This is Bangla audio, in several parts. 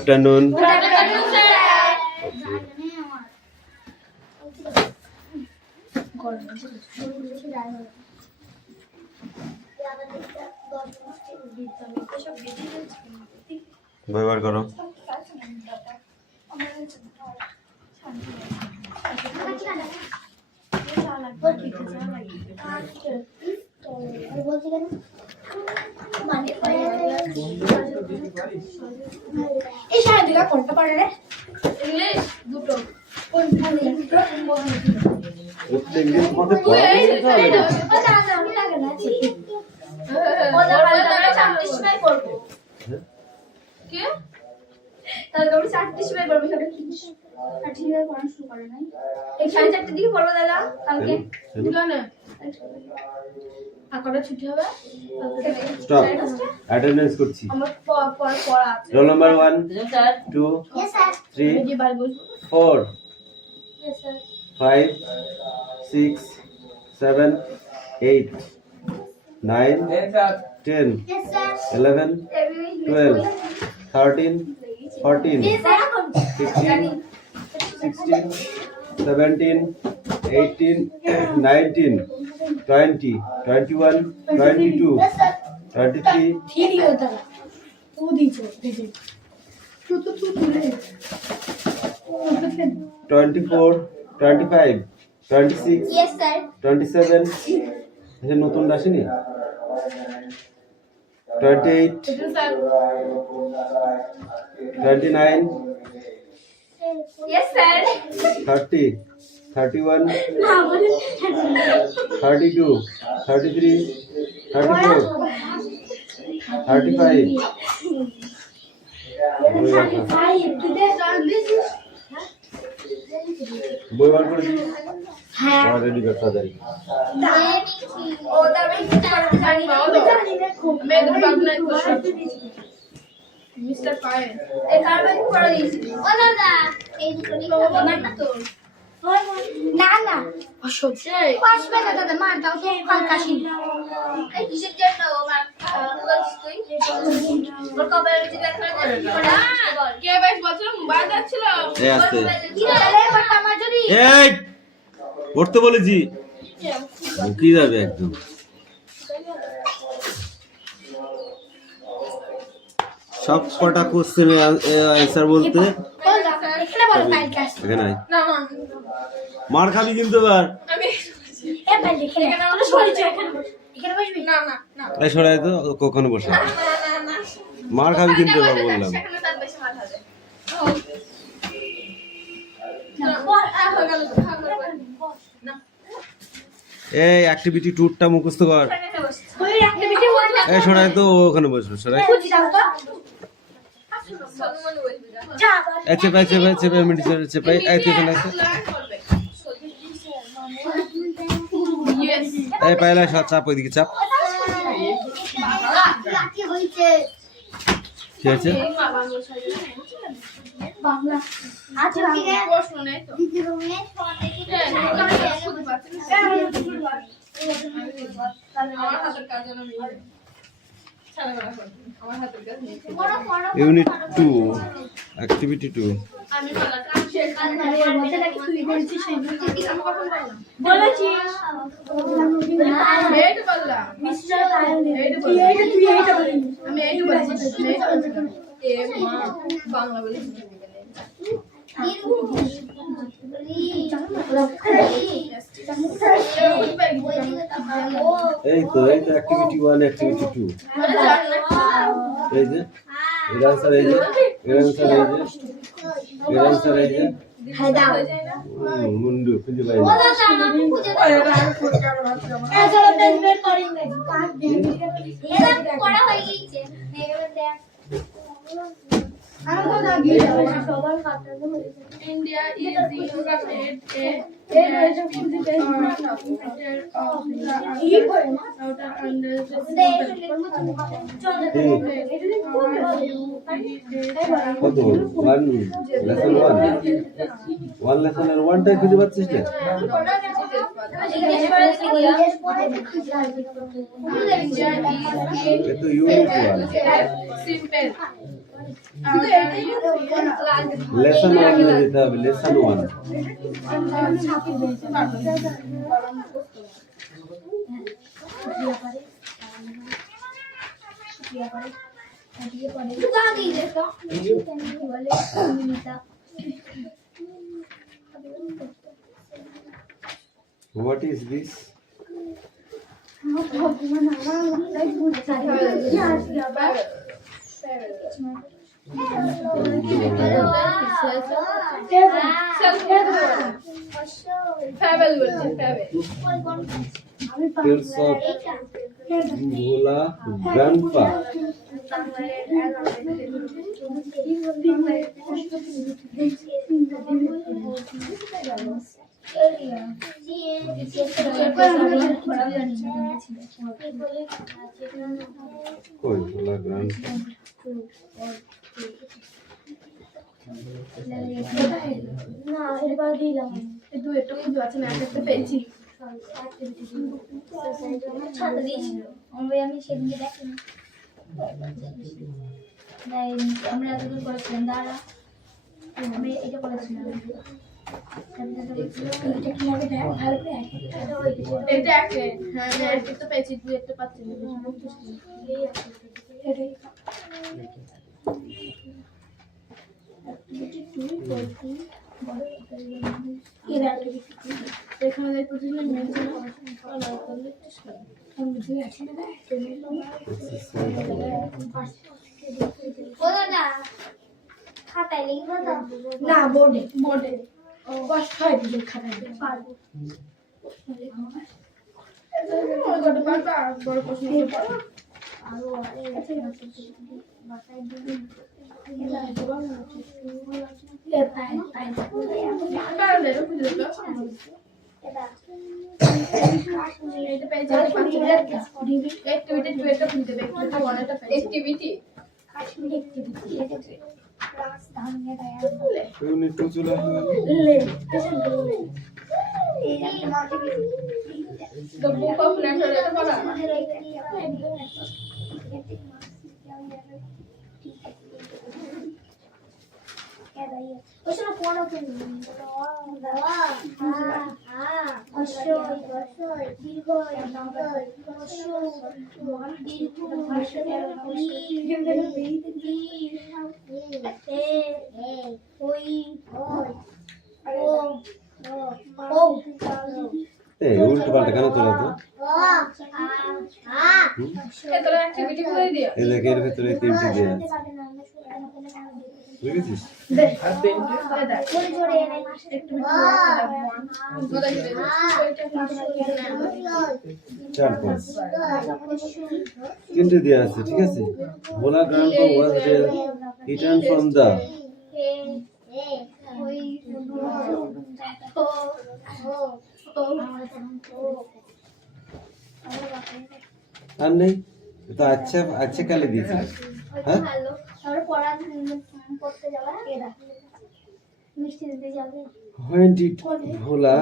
afternoon. Good afternoon, sir. ব্যবহার করো। এই সাড়ে দুটা কোনটা পড়ে রে? ইংলিশ দুটো। কোনটা দুটো? ইংলিশ মধ্যে পড়া কি? তাহলে আমি 4টি সময় পড়বো সেটা কি? 4টি সময় পড়া শুরু করে নাই। এই 4:30 দিকে পড়বো দাদা কালকে। বুঝলে? আর কটা ছুটি হবে? স্টপ অ্যাটেন্ডেন্স করছি। আমার পড়া আছে। Roll number 1 2 Yes sir. 3 জি ভাই বলবো। 4 Yes sir. 5 6 7 8 9 10 Yes sir. 11 12 13 14 Yes sir. 15 16 17 18 19 20 21 22 Yes sir. 23 ठीक होता है वो दीजिए दीजिए तू ले 24 25 26 Yes sir. 27 এই নতুন আসেনি 28 29 Yes sir. 30 31 32 33 34 35 বই বার করে দিই হ্যাঁ রেডি কর তাড়াতাড়ি ও তবে জানি না খুব মেঘ বাবনা মিস্টার পায়ে এই কারণে পড়া দিয়েছি ও দাদা এই দুটো আমার না তো না না অসহ্য আসবে না দাদা মার দাও তো কাল কাশি এই কিসের জন্য মার বলছিস তুই ওর কবে লেখা করে পড়া কে 22 বছর মোবাইল যাচ্ছিল এই আস্তে কি রে বাট আমার যদি এই পড়তে বলেছি মুকি যাবে একদম সব কটা কোশ্চেনের অ্যানসার বলতে এখানে বল ফাইল কাজ এখানে আয়। না মা মার খাবি কিন্তু এবার আমি এ ফাইল লিখে এখানে আমরা সরি এখানে বস এখানে বসবি না না না এই সরাই তো কখনো বসে না মার খাবি কিন্তু এবার বললাম সেখানে তার বেশি মার হবে না বল হয়ে গেল না এই অ্যাক্টিভিটি ট্যুরটা মুখস্থ কর ওই অ্যাক্টিভিটি বল এই সরাই তো ও ওখানে বসবে সরাই বুঝি দাও তো যা এই চেপে চেপে চেপে মিটি চেপে এই তুই এখানে আছে এই পায়লা চাপ ওইদিকে চাপ কি হইছে কি হয়েছে বাংলা আচ্ছা প্রশ্ন নেই তো দিদি রুমে ফোন দেখি আমার হাতের কাজ জানা নেই আমার হাতের কাজ নেই ইউনিট 2 অ্যাক্টিভিটি 2 আমি বলাটা আমি শেষ কাজ মানে মধ্যে নাকি তুই বলছিস সেই কি আমি কখন বললাম বলেছিস এইটা বললাম মিস্টার এইটা বললাম তুই এইটা বললি আমি এইটা বলছি এ মা বাংলা বলেছিস এই তো অ্যাক্টিভিটি 1 অ্যাক্টিভিটি 2 এই যে এর आंसर এই যে এর आंसर এই যে এর आंसर এই যে মুন্ডু খুঁজে পাই না India is the কত ওয়ান লেসন 1 লেসনের 1টাই খুঁজে পাচ্ছিস না এত ইউনিট 1 simple লেসন 1 এ যেতে হবে, lesson 1। What is this? Tales of Bhola Grandpa. Koi Bhola Grandpa. না এবার দিলাম এই দুটো কিছু আছে না একটা পেয়েছি ছাতা দিয়েছিল আমি সেদিকে দেখিনি আমরা এতদূর করেছিলাম দাঁড়া আমি এটা করেছিলাম এটা কি লাগে দেখ ভালো করে এটা একটা হ্যাঁ আমি একটা পেয়েছি দুই একটা পাচ্ছি না এটাই এখানে দেখতেছি না মেনশন খাতায় লিখবো তো না বোর্ডে বোর্ডে কষ্ট হয় দিলে খাতায় পারবো ওটা পারবা বড় প্রশ্ন করবা আরো বাসায় দিবি Unit 2 চলে আসবে। Ocean of one of them. উল্টো পাল্টা কেন চলে তো? এই দেখ এর ভেতরে তিনটি দেয়া আছে। বুঝেছিস? চার পাঁচ তিনটে দেয়া আছে, ঠিক আছে? Bhola grandpa was return from the আর নেই তো আচ্ছা আচ্ছা কালে দিয়েছে। হ্যাঁ When did Bhola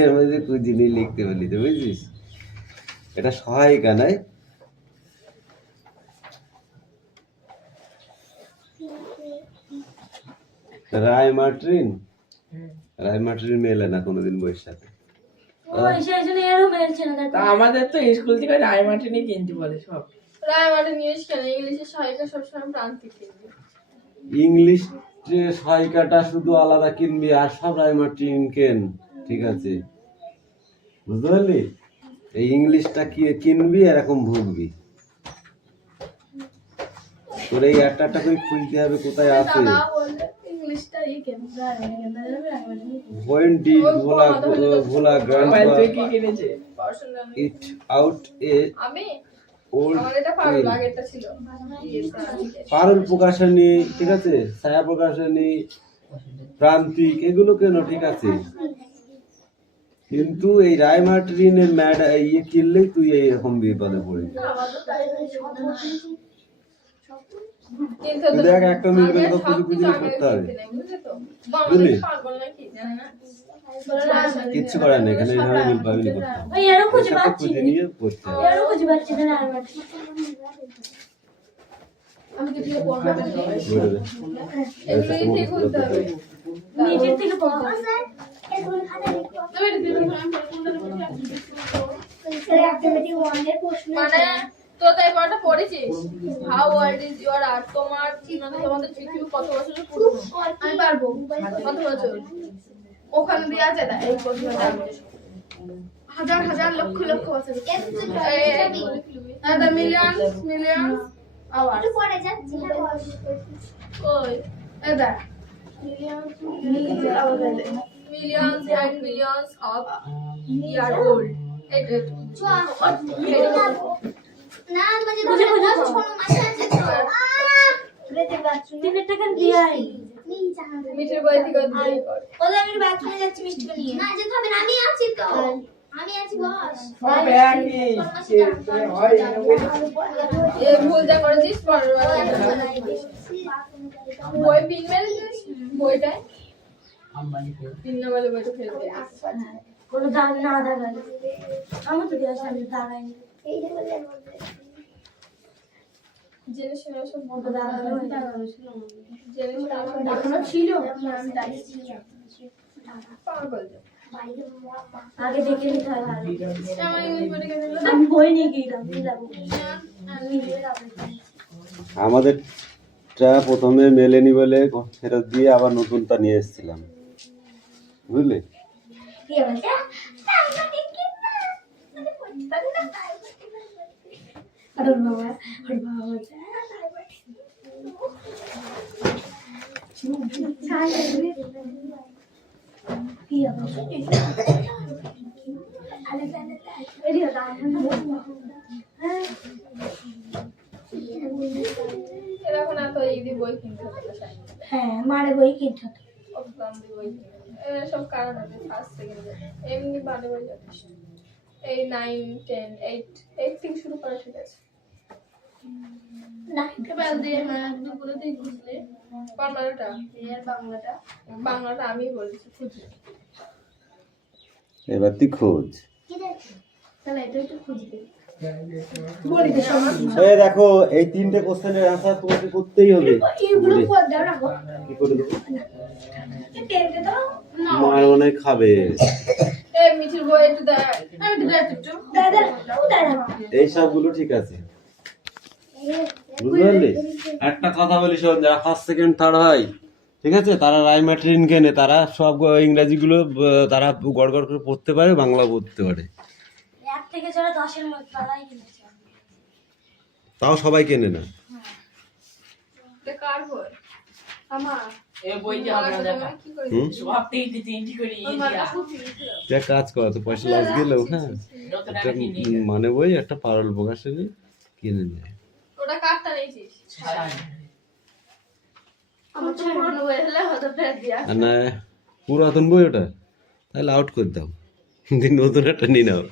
এর মধ্যে তুই জিনিস লিখতে বলি তো বুঝছিস, এটা সহায়িকা নাই। রায়মার্টিন মেলে না কোনোদিন বইয়ের সাথে। আমাদের তো স্কুল থেকে রায়মার্টিনই কিনতে বলে সব। রায়মার্টিন ইংলিশ কেন? ইংলিশের সহায়িকা সবসময় প্রান্তিক কিনবে। ইংলিশ যে সহায়িকাটা শুধু আলাদা কিনবি আর সব রায়মার্টিন কেন, ঠিক আছে? বুঝতে পারলি? এই ইংলিশটা কি কিনবি এরকম ভুগবি। তোর এই একটা একটা করে খুঁজতে হবে কোথায় আছে। When did Bhola Grandpa eat out a old পারুল প্রকাশনী, ঠিক আছে? ছায়া প্রকাশনী, প্রান্তিক, এগুলো কেন, ঠিক আছে? কিন্তু এই রায়মার্টিনের ইয়ে কিনলেই তুই এইরকম বিপদে পড়বি। কিন্তু দেখ একটা মিলবে তো খুঁজে খুঁজে করতে হবে বুঝলি কিচ্ছু করার নেই এখানে এইভাবে মিল পাবিলি করতে হবে ওই এরও খুঁজে এর সাথে পাচ্ছি খুঁজে নিয়ে করতে হবে এরও খুঁজে পাচ্ছি না আর মাটি আমি কি দিয়ে পড়বো বুঝলে দে। এর সাথে এগুলো ঠিক মুখস্থ করতে করতে হবে হবে। নিচের থেকে পড়া তুমি দিদি আমি স্যার অ্যাক্টিভিটি 1 এর প্রশ্ন মানে তো তাই পড়াটা পড়েছিস how old is your art তোমার তোমাদের পৃথিবী কত বছরের পুরনো আমি পারবো কত বছর ওখানে দেয়া আছে না এই প্রশ্নটা হাজার হাজার লক্ষ লক্ষ বছর the millions আওয়ার একটু পরে যাচ্ছি কই এটা millions and millions of year old এটা না মানে বুঝে বুঝে ছোট মাছ আছে তো রেতে বাথরুম তিন টাকা দিয়াই মিটার বই থেকে দিয়ে কর ওলে আমি বাথরুমে যাচ্ছি মিষ্টি নিয়ে না যেতে হবে না আমি আছি তো আমি আছি বস সব একই হয় এ ভুল যা করেছিস পরের বার বই পিন মেরেছিস বইটা পিন না বলে বইটা ফেলে দিয়েছিস কোনো দাম না দাঁড়ায় আমার তো দেওয়া সামনে দাঁড়ায়নি এই যে বললেন জেনে শুনে সব মতো দাঁড়ানো জেনে শুনে সব এখনো ছিল আমি দাঁড়িয়েছি পাগল যা। আগে দেখে নিতে হয় ভালো। আমার ইংলিশ বইটা কেন দিল? আমি বই নিয়ে গেলাম যাবো আমাদেরটা প্রথমে মেলেনি বলে ফেরত দিয়ে আবার নতুনটা নিয়ে এসেছিলাম বুঝলি এরকম এত ইজি বই কিনতে হতো সাইন হ্যাঁ মারে বই কিনতে হতো দাম দিয়ে বই কিনতে এর সব কারণ আছে ফার্স্ট সেকেন্ড এমনি বাদে বই যথেষ্ট এই 9 10 8 থেকে শুরু করা ঠিক আছে না এবার দিয়ে হ্যাঁ দুপুরে তুই বুঝলে বাংলাটা এর বাংলাটা আমি বলেছি খুঁজলে এবার তুই খোঁজ তাহলে এটা একটু খুঁজবে এই দেখো এই তিনটে কোশ্চেনের অ্যানসার তোমাকে করতেই হবে এইগুলো পর দাও রাখো কি করে দেবো টেনতে দাও মার মনে হয় খাবে এই মিঠির বই একটু দেয় আমি একটু দেয় একটু দাদা দাদা এই সবগুলো ঠিক আছে বুঝতে পারলি একটা কথা বলি শোন যারা ফার্স্ট সেকেন্ড থার্ড হয় ঠিক আছে তারা রাইমার্টিন কেনে তারা সব ইংরাজিগুলো তারা গড় গড় করে পড়তে পারে বাংলা পড়তে পারে এক থেকে যারা 10 এর মধ্যে তারাই কিনেছে তাও সবাই কেনে না কার বই আমার এ বইতে হবে না দেখা কি করে হুম সব তিনটি তিনটি করে ইন্ডিয়া তুই এক কাজ কর তো পয়সা লস গেলেও হ্যাঁ একটা মানে বই একটা পারল প্রকাশনী কিনে নেয় ওটা কারটা নিয়েছিস আমার তো পুরনো বই হলে হয়তো ফেরত দিয়া আর না পুরাতন বই ওটা তাহলে আউট করে দাও দিন নতুন একটা নিয়ে নাও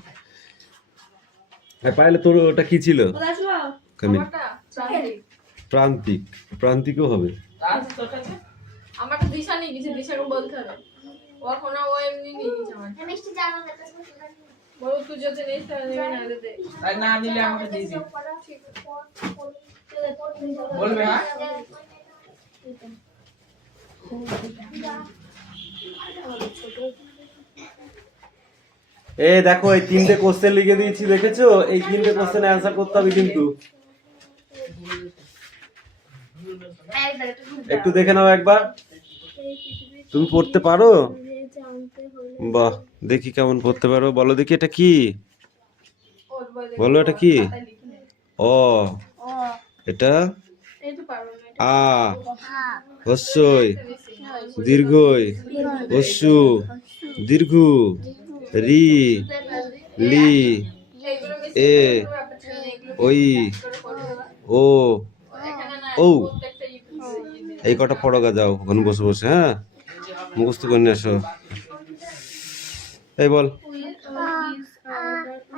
পাইলে তোর ওটা কি ছিল কামি আমারটা প্রান্তিক প্রান্তিক প্রান্তিকও হবে তার তোর কাছে আমারটা দিশা নিয়ে গেছে দিশাকে বলতে হবে ও এখন ও এমনি নিয়ে গেছে আমার মিষ্টি জানো না তো বলো তুই যদি নেই তাহলে নেবে না দে আর না নিলে আমাকে দিয়ে দিন ঠিক বলবে হ্যাঁ এই দেখো এই তিনটে কোশ্চেন লিখে দিয়েছি দেখেছো এই তিনটে কোশ্চেনের অ্যানসার করতে হবে কিন্তু একটু দেখে নাও একবার তুমি পড়তে পারো বাহ দেখি কেমন পড়তে পারো বলো দেখি এটা কি ওর বই বলো এটা কি অ এটা এই তো পারবো না আ হস্যই দীর্ঘই হস্যু দীর্ঘ রি লি এইগুলো বেশি এ এগুলো ওই ও এখানে না ও প্রত্যেকটা ইউটিউব এই কটা পড়া যাও ওখানে বসে বসে হ্যাঁ মুখস্থ করে নিয়ে আসো এই বল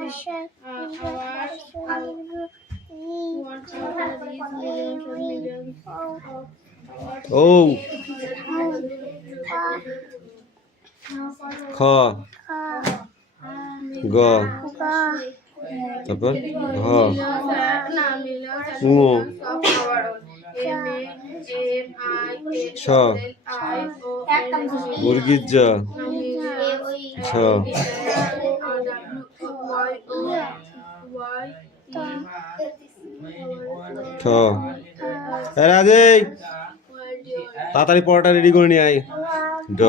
আশা ও খ গ তারপর ঘ ঙ ছ মুরগির জ ছ ঠ রাজে তাড়াতাড়ি পড়াটা রেডি করে নিয়ে আয় ড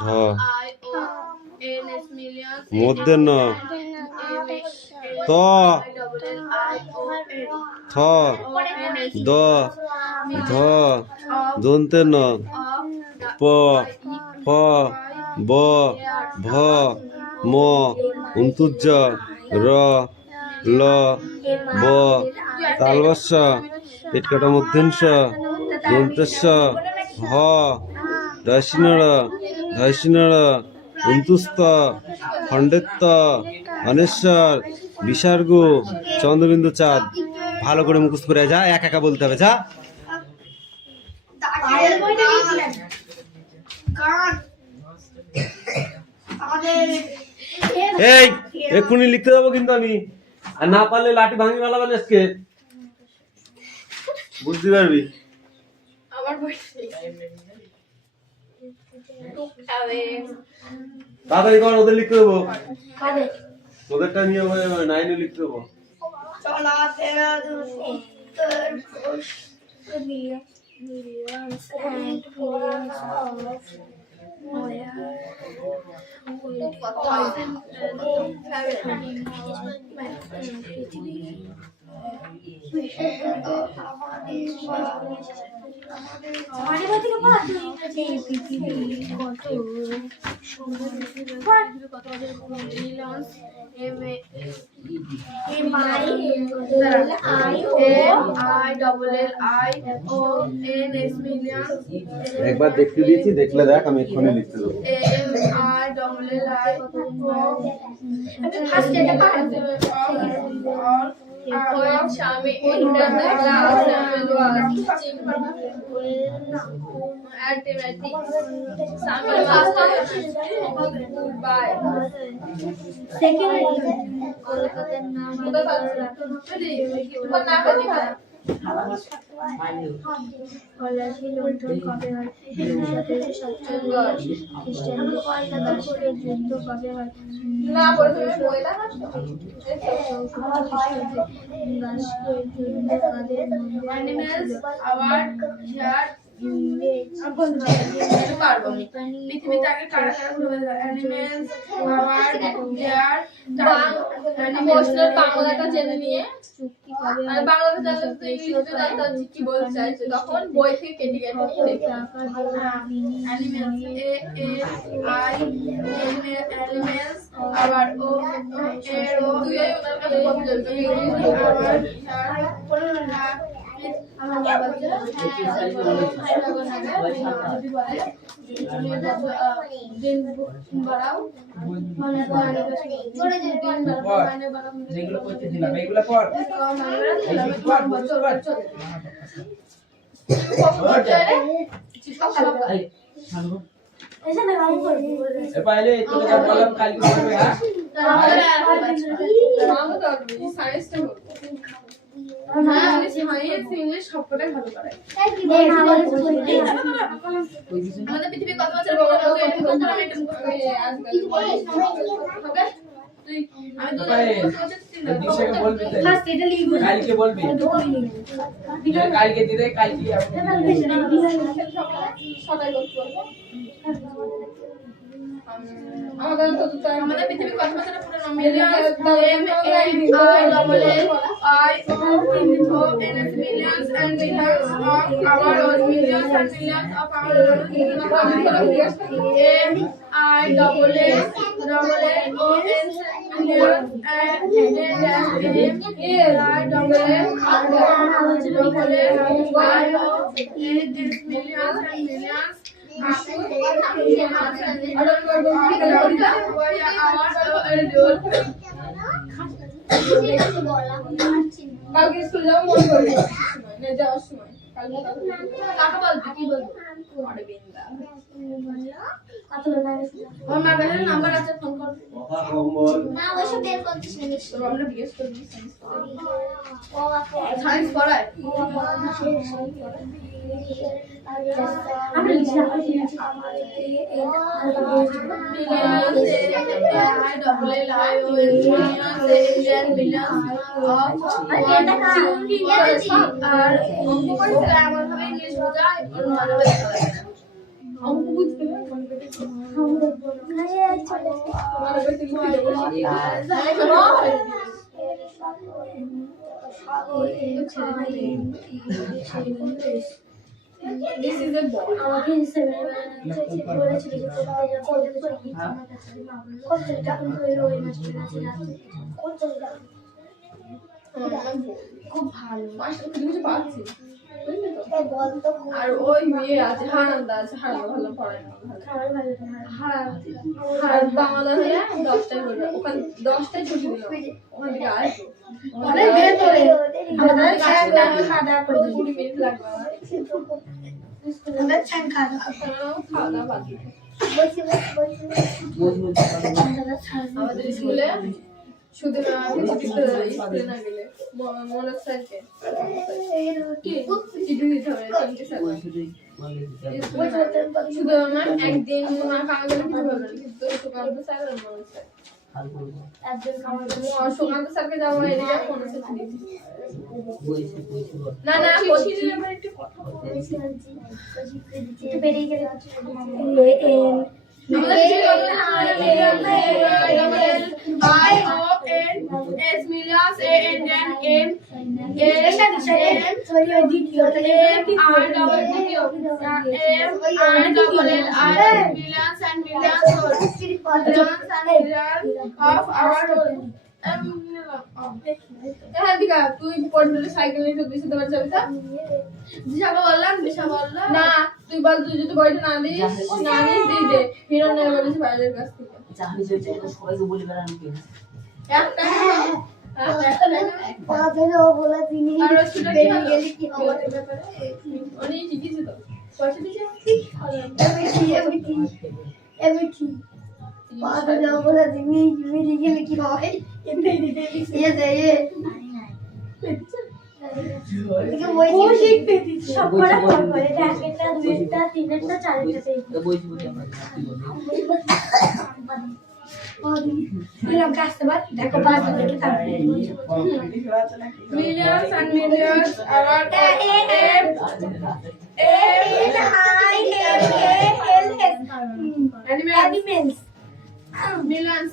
ঢ মধ্যে ন ত থ দ ধ দন্তে ন প ফ ব ভ ম অন্তুজ র ল ব তালবস্য পেটকাটা মধ্যেংশ দন্তেশ্ব হ দশিনড় ধৈষিনড় অন্তুস্ত খণ্ডেত্ব অনেশ্বর বিসর্গ চন্দ্রবিন্দু চাঁদ ভালো করে মুখস্থ করে যা একা একা বলতে হবে যা এই এক্ষুনি লিখতে যাবো কিন্তু আমি আর না পারলে লাঠি ভাঙি পালাবেন আজকে বুঝতে পারবি আমার বই তাড়াতাড়ি কর ওদের লিখতে দেবো ওদেরটা নিয়ে 9 লিখতে দেবো একবার দেখতে দিয়েছি দেখলে দেখ আমি এক্ষুনি লিখতে দেবো কলকাতার নাম পলাশী লুণ্ঠন কবে হয়? 1747 খ্রিস্টাব্দে। দাসপুরের যুদ্ধ কবে হয়? 1764 খ্রিস্টাব্দে। দাসপুরের যুদ্ধ কাদের মধ্যে পৃথিবীতে আগে কারা কারা ঘুরে অ্যানিমেলস আওয়ার বাংলাটা জেনে নিয়ে চুক্তি কবে আর বাংলাটা জানলে তো ইংলিশে জানতাম কি বলতে চাইছে তখন বই থেকে কেটে কেটে দেখি অ্যানিমেলস অ্যানিমেলস আবার ও এর ও দুই ওনার কাছে বলতে আমার বাবা দিন বাড়াও যেগুলো করতে দিলাম এগুলো পড় পাইলে তোকে যা বললাম কালকে করবে হ্যাঁ ইংলিশ সবকটাই ভালো করে আমাদের পৃথিবীর কত বছর কালকে বলবি কালকে দিলে কালকে আমাদের পৃথিবীর কত বছর পুরনো millions millions and millions of our millions and millions of our কালকে স্কুল যাবো মন করে না যাওয়ার সময় কালকে কাকে বলবি কি বলবো অরবিন্দা আমার মার কাছে নাম্বার আছে ফোন কর কথা কম বল। না ওইসব বের করছিস না তো আমরা জিজ্ঞেস করবি সায়েন্স পড়ায় অঙ্ক বুঝতে This is a boy. খুব ভালো মাস্টার কিছু পাচ্ছি বুঝলি তো বল তো আর ওই মেয়ে আছে হারান্দা আছে হারান্দা ভালো পড়ে না আর বাংলা হলে 10টায় করবে ওখানে 10টায় ছুটি দিল ওখান থেকে আসবো অনেক বের করে আমাদের খাওয়া করে 20 মিনিট লাগবে আমাদের চান খাওয়া খাওয়া দাওয়া বাকি আমাদের স্কুলে শুধু স্কুলে না গেলে মনোজ স্যারকে চিঠি দিতে হবে শুধু আমার একদিন কামা গেলে কিছু হবে না কিন্তু সুকান্ত স্যার আর মনোজ স্যার সুকান্ত স্যারকে যাওয়া হয়নি ফোন আছে না না একটু কথা বেরিয়ে গেলে তুই পড়লে সাইকেল নিয়ে দিতে পারছিস দিশাকে বললাম দিশা বললো না তুই বল তুই যদি বইটা না দিস না দিস দিয়ে দে হিরণ বলেছি বাইরের কাছ থেকে সবাইকে বলে বেড়ানো কে একটা বলা তিনি আর সেটা কি হলো উনি শিখিয়েছে তো পয়সা দিয়েছে দেখো millions and millions about animals. millions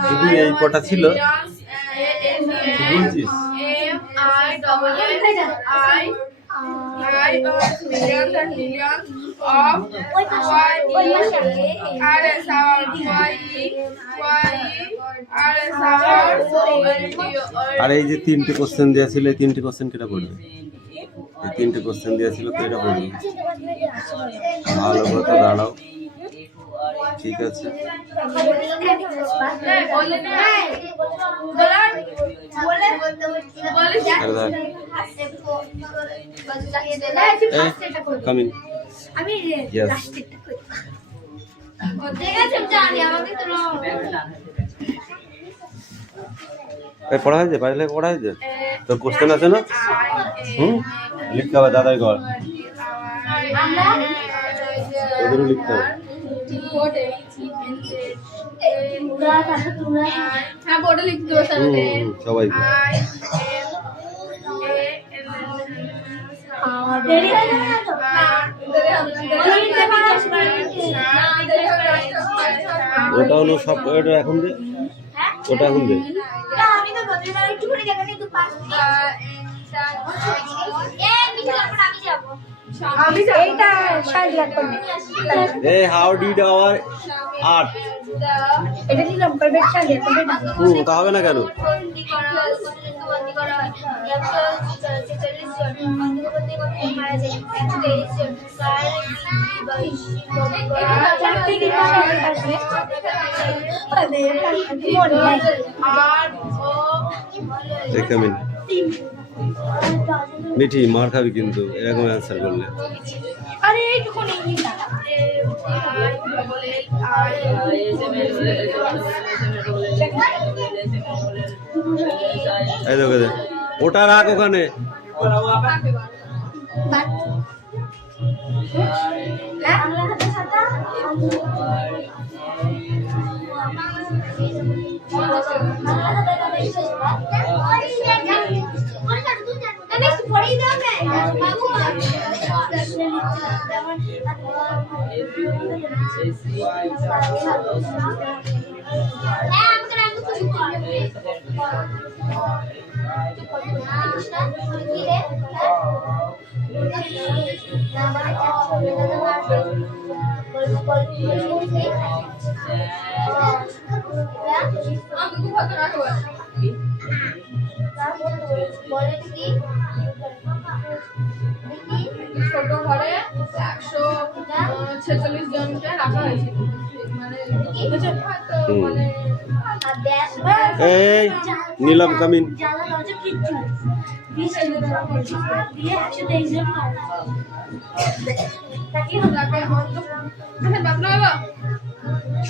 শুধু এই কটা ছিল বলছিস millions and millions of আর এই যে তিনটে কোশ্চেন দেওয়া ছিল এই তিনটে কোশ্চেন কেটা পড়বে এই তিনটে কোশ্চেন দেওয়া ছিল কেটা পড়বে ভালো মতো দাঁড়াও ঠিক আছে কামিং আমি Yes. জানি আমাকে তো পড়া হয়েছে পারলে পড়া হয়েছে তো কোশ্চেন আছে না লিখতে হবে দাদাই ঘর ওদেরও লিখতে হবে হ্যাঁ বোর্ডে লিখতে হবে সবাইকে ওটা হলো সব ওটা এখন দে ওটা এখন দে আমি তো বলি না একটু করে দেখেন একটু পাস আমি যাব আমি এইটা শাড়ি করবে Hey, how did our art? এটা নিলাম করবে শাড়ি করবে না তা হবে না কেন? বন্দী করা হয় কতজনকে বন্দী করা হয় 146 জন বন্দী করতে করতে মারা যায় 123 জন Take a minute. মিঠি মার খাবি কিন্তু এরকম অ্যান্সার করলে। আরে এইটুকু নেই এই দেখো দে ওটা রাখ ওখানে। ছোট ঘরে 146 জনকে রাখা হয়েছিল মানে মানে এই নীলম কামিন।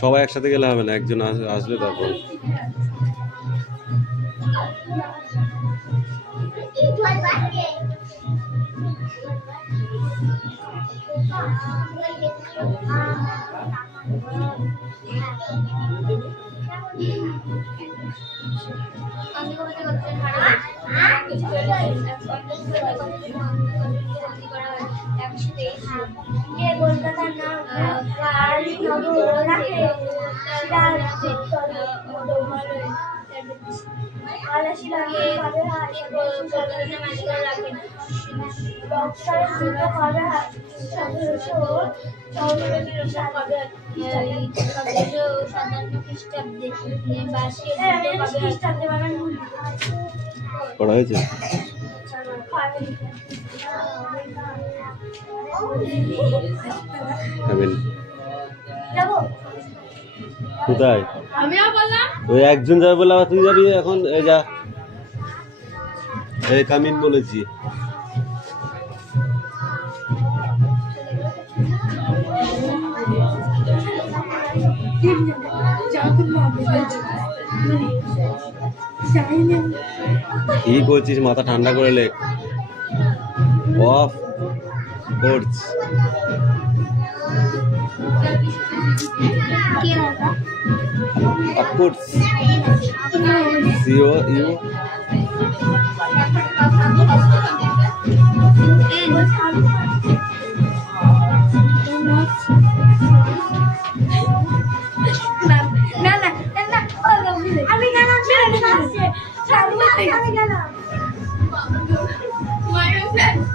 সবাই একসাথে গেলে হবে না, একজন আসবে তারপর। কলকাতার পড়া হয়েছে? কোথায়? আমিও বললাম ওই একজন যাবে বলে আবার তুই যাবি এখন? এই যা, এই কামিন বলেছি। কি করছিস? মাথা ঠান্ডা করে লেখ। Of course of course CO you না না না আমি গেলাম আমি গেলাম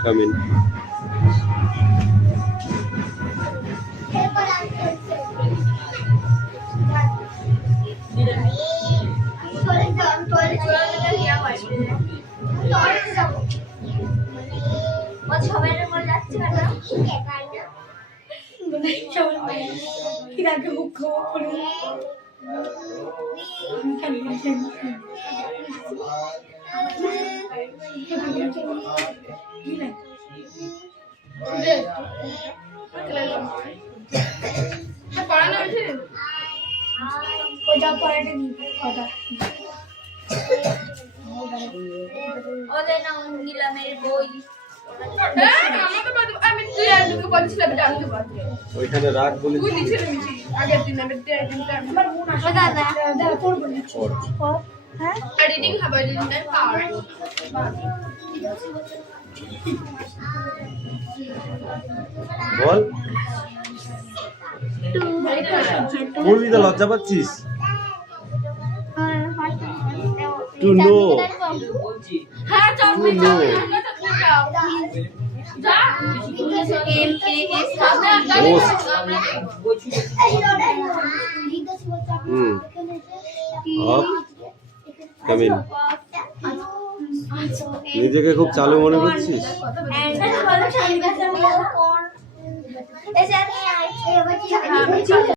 come in পড়ানো হয়েছে ওটা পড়াটা নিয়ে কথা ওদের না নিলামের বই আমি তুই আর দুটো বলছিলাম জানতে পারছি ওইখানে রাখ বলে তুই লিখে নিয়েছি আগের দিন আমি আমার বোন আসে দাদা দাদা পড়বো না হ্যাঁ রিডিং হবে রিডিংটা পাওয়ার বল। বলবি তো, লজ্জা পাচ্ছিস? টু নো হ্যাঁ চল টু নো যা MAS সামনে একটা Most. Of come in. নিজেকে খুব চালু মনে করছিস? And